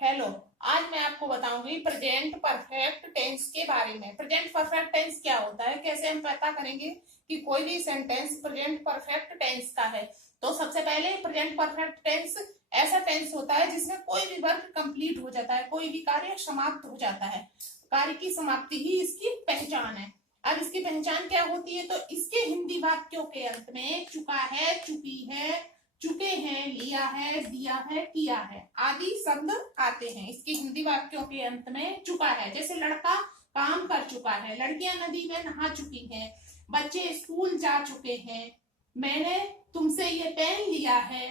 Hello. आज मैं आपको बताऊंगी प्रेजेंट परफेक्ट टेंस के बारे में। प्रेजेंट परफेक्ट टेंस क्या होता है, कैसे हम पता करेंगे कि कोई भी सेंटेंस प्रेजेंट परफेक्ट टेंस का है। तो सबसे पहले प्रेजेंट परफेक्ट टेंस ऐसा टेंस होता है जिसमें कोई भी वर्क कंप्लीट हो जाता है, कोई भी कार्य समाप्त हो जाता है। कार्य की समाप्ति ही इसकी पहचान है। अब इसकी पहचान क्या होती है, तो इसके हिंदी वाक्यों के अंत में चुका है, चुकी है, चुके हैं, लिया है, दिया है, किया है आदि शब्द आते हैं। इसके हिंदी वाक्यों के अंत में चुका है, जैसे लड़का काम कर चुका है, लड़कियां नदी में नहा चुकी हैं, बच्चे स्कूल जा चुके हैं, मैंने तुमसे ये पेन लिया है,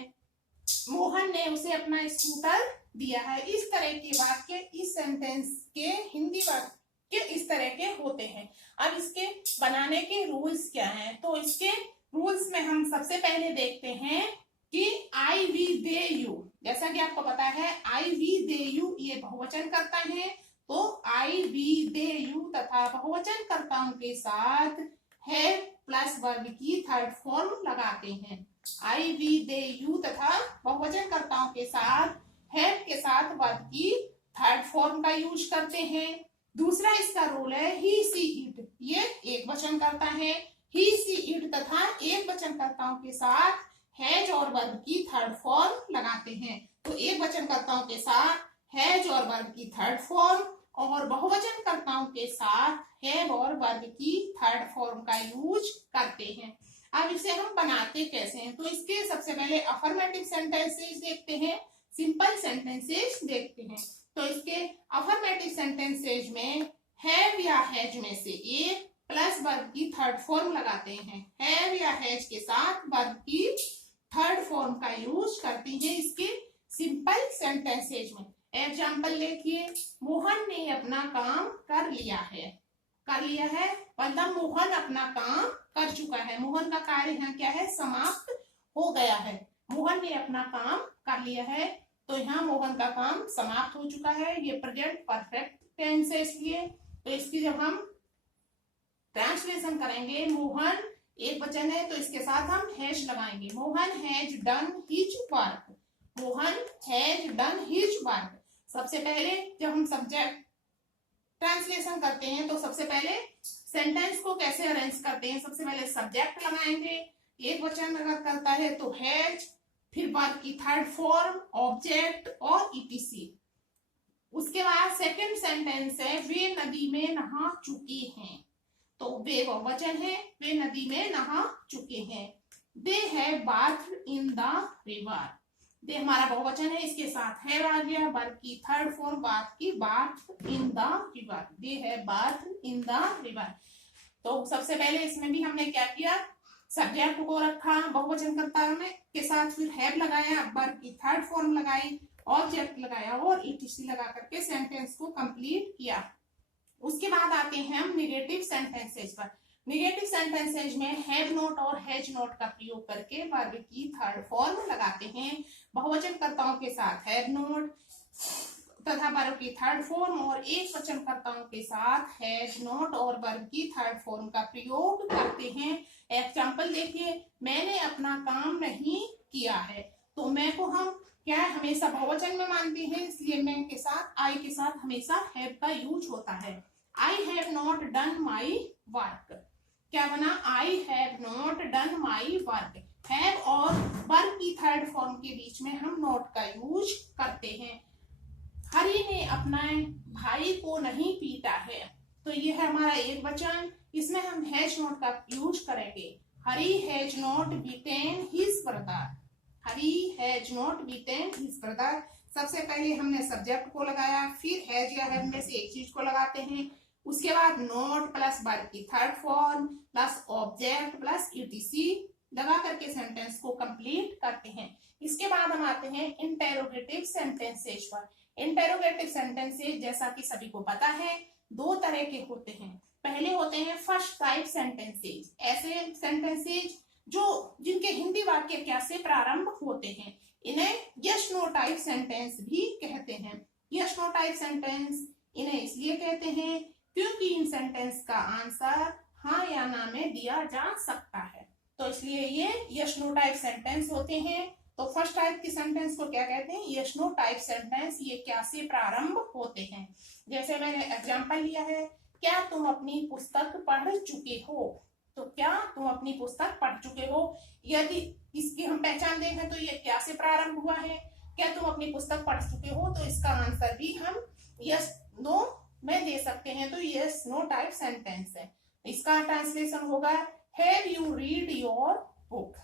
मोहन ने उसे अपना स्कूटर दिया है। इस तरह के वाक्य इस सेंटेंस के हिंदी वाक्य इस तरह के होते हैं। अब इसके बनाने के रूल्स क्या हैं, तो इसके रूल्स में हम सबसे पहले देखते हैं कि आई वी दे यू। जैसा कि आपको पता है आई वी दे यू ये बहुवचन करता है, तो आई वी दे यू तथा बहुवचन कर्ताओं के साथ है प्लस वर्ब की थर्ड फॉर्म लगाते हैं। आई वी दे यू तथा बहुवचन कर्ताओं के साथ हैव के साथ वर्ब की थर्ड फॉर्म का यूज करते हैं। दूसरा इसका रूल है ही सी इट, ये एक वचन करता है। ही सी इट तथा एक वचन कर्ताओं के साथ हैज और वर्ब की थर्ड फॉर्म लगाते हैं। तो एक वचन कर्ताओं के साथ हैज और वर्ब की थर्ड फॉर्म और बहुवचन कर्ताओं के साथ हैव और वर्ब की थर्ड फॉर्म का यूज करते हैं। अब इसे हम बनाते कैसे हैं, तो इसके सबसे पहले अफर्मेटिव सेंटेंसेस देखते हैं, सिंपल सेंटेंसेस देखते हैं। तो इसके अफर्मेटिव सेंटेंसेस में हैव या हैज में से एक प्लस वर्ब की थर्ड फॉर्म लगाते हैं। हैव या हैज के साथ वर्ब की थर्ड फॉर्म का यूज करते हैं इसके सिंपल सेंटेंसेज में। एग्जाम्पल देखिए, मोहन ने अपना काम कर लिया है। कर लिया है मतलब मोहन अपना काम कर चुका है, मोहन का कार्य यहाँ क्या है, समाप्त हो गया है। मोहन ने अपना काम कर लिया है, तो यहाँ मोहन का काम समाप्त हो चुका है। ये प्रेजेंट परफेक्ट टेंस है, इसलिए तो इसकी जब हम ट्रांसलेशन करेंगे, मोहन एक वचन है तो इसके साथ हम हैज लगाएंगे। Mohan has done his work, Mohan has done his work. सबसे पहले जब हम सब्जेक्ट ट्रांसलेशन करते हैं तो सबसे पहले सेंटेंस को कैसे अरेंज करते हैं, सबसे पहले सब्जेक्ट लगाएंगे, एक वचन अगर करता है तो हैज, फिर वर्ब की थर्ड फॉर्म, ऑब्जेक्ट और ईटीसी। उसके बाद सेकंड सेंटेंस है वे नदी में नहा चुके हैं, तो वे बहुवचन है, वे नदी में नहा चुके हैं। They have bath in the river, they हमारा बहुवचन है, इसके साथ हैव आ गया, वर्ब की थर्ड फॉर्म बाथ की, bath in the river, they have bath in the river. तो सबसे पहले इसमें भी हमने क्या किया, सब्जेक्ट को रखा बहुवचन कर्ता में के साथ, फिर हैव लगाया, वर्ब की थर्ड फॉर्म लगाई, ऑब्जेक्ट लगाया और ईटीसी लगा करके सेंटेंस को कंप्लीट किया। उसके बाद आते हैं हम निगेटिव सेंटेंसेज पर। निगेटिव सेंटेंसेज में हैव नॉट और हैज नॉट का प्रयोग करके वर्ब की थर्ड फॉर्म लगाते हैं। बहुवचन कर्ताओं के साथ हैव नॉट तथा वर्ब की थर्ड फॉर्म और एक वचन कर्ताओं के साथ हैज नॉट और वर्ब की थर्ड फॉर्म का प्रयोग करते हैं। एग्जाम्पल देखिए, मैंने अपना काम नहीं किया है, तो मैं को हम क्या है हमेशा बहुवचन में मानते हैं, इसलिए मैं के साथ आई के साथ हमेशा हैव का यूज होता है। I have not done my work, क्या बना, I have not done my work. Have और वर्ब की थर्ड फॉर्म के बीच में हम नॉट का यूज करते हैं। हरि ने अपने भाई को नहीं पीटा है, तो ये है हमारा एक वचन, इसमें हम हैज नॉट का यूज करेंगे। Hari has not beaten his brother, Hari has not beaten his brother. सबसे पहले हमने सब्जेक्ट को लगाया, फिर हैज या हैव में से एक चीज को लगाते हैं, उसके बाद नॉट प्लस वर्ब की third form plus object plus etc लगा करके सेंटेंस को कंप्लीट करते हैं। इसके बाद हम आते हैं इंटेरोगेटिव सेंटेंसेज पर। इंटेरोगेटिव सेंटेंसेज जैसा कि सभी को पता है दो तरह के होते हैं। पहले होते हैं फर्स्ट टाइप सेंटेंसेज, ऐसे सेंटेंसेज जो जिनके हिंदी वाक्य क्या से प्रारंभ होते हैं, इन्हें यस नो टाइप सेंटेंस भी कहते हैं। यस नो टाइप सेंटेंस इन्हें इसलिए कहते हैं क्योंकि इन सेंटेंस का आंसर हाँ या ना में दिया जा सकता है, तो इसलिए ये यस नो टाइप सेंटेंस होते हैं। तो फर्स्ट टाइप की सेंटेंस को क्या कहते हैं, यस नो टाइप सेंटेंस। ये क्या से प्रारंभ होते हैं। जैसे मैंने एग्जांपल लिया है, क्या तुम अपनी पुस्तक पढ़ चुके हो। तो क्या तुम अपनी पुस्तक पढ़ चुके हो, यदि इसकी हम पहचान दें तो ये क्या से प्रारंभ हुआ है, क्या तुम अपनी पुस्तक पढ़ चुके हो, तो इसका आंसर भी हम यस नो में दे सकते हैं। तो यस नो टाइप सेंटेंस है। इसका ट्रांसलेशन होगा have you read your book.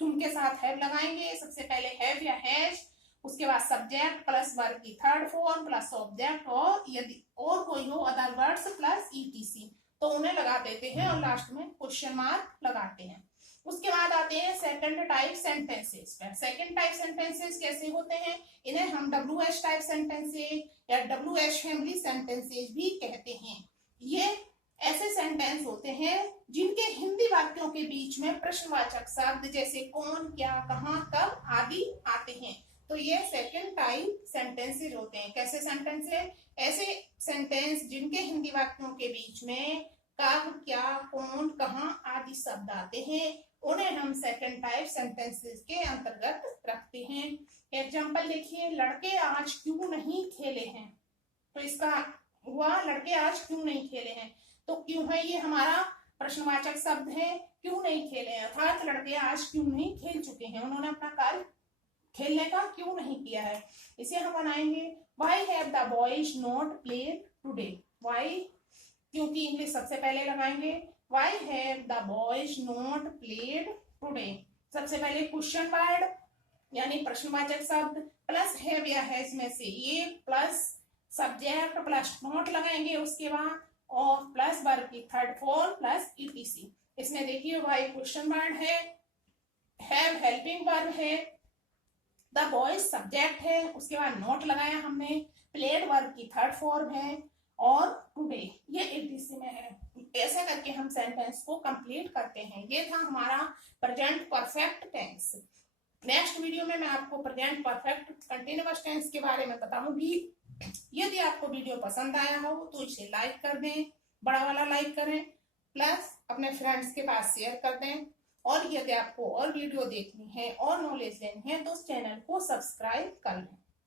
तुम के साथ हैव लगाएंगे, सबसे पहले हैव या हैज, उसके बाद सब्जेक्ट प्लस वर्ब की थर्ड फॉर्म प्लस ऑब्जेक्ट, और यदि और कोई हो अदर वर्ड्स प्लस ईटीसी तो उन्हें लगा देते हैं और लास्ट में क्वेश्चन मार्क लगाते हैं। उसके बाद आते हैं सेकंड टाइप सेंटेंसेस पर। सेकंड टाइप सेंटेंसेस कैसे होते हैं, इन्हें हम WH टाइप सेंटेंसेस या WH फैमिली सेंटेंसेस भी कहते हैं। ये ऐसे सेंटेंस होते हैं जिनके हिंदी वाक्यों के बीच में प्रश्नवाचक शब्द जैसे कौन, क्या, कहाँ, कब आदि आते हैं। तो ये सेकंड टाइप सेंटेंसेस होते हैं। कैसे सेंटेंस है, ऐसे सेंटेंस जिनके हिंदी वाक्यों के बीच में कब, क्या, कौन, कहाँ आदि शब्द आते हैं, उन्हें हम सेकंड टाइप सेंटेंसेस के अंतर्गत रखते हैं। एग्जांपल देखिए, लड़के आज क्यों नहीं खेले हैं। तो इसका हुआ लड़के आज क्यों नहीं खेले हैं। तो क्यों है ये हमारा प्रश्नवाचक शब्द है, क्यों नहीं खेले हैं, अर्थात लड़के आज क्यों नहीं खेल चुके हैं, उन्होंने अपना कार्य खेलने का क्यों नहीं किया है। इसे हम बनाएंगे why have the boys not played today. Why, क्योंकि इंग्लिश सबसे पहले लगाएंगे, why have the boys not played today. सबसे पहले क्वेश्चन वर्ड यानी प्रश्नवाचक शब्द प्लस हैव या हैज में से ये प्लस सब्जेक्ट प्लस नॉट लगाएंगे, उसके बाद और प्लस वर्ब की थर्ड फॉर्म प्लस ईटीसी। इसमें देखिए व्हाई क्वेश्चन वर्ड है, हैव हेल्पिंग वर्ब है, द बॉयज सब्जेक्ट है, उसके बाद नॉट लगाया हमने, प्लेड वर्ब की थर्ड फॉर्म है और टुडे ये ईटीसी में है। ऐसा करके हम सेंटेंस को कंप्लीट करते हैं। ये था हमारा present perfect tense. Next video में मैं आपको प्रेजेंट परफेक्ट कंटिन्यूअस टेंस के बारे में बताऊंगी। यदि आपको वीडियो पसंद आया हो तो इसे लाइक कर दें, बड़ा वाला लाइक करें, प्लस अपने फ्रेंड्स के पास शेयर कर दें। और यदि आपको और वीडियो देखनी है और नॉलेज लेनी है तो उस चैनल को सब्सक्राइब कर लें।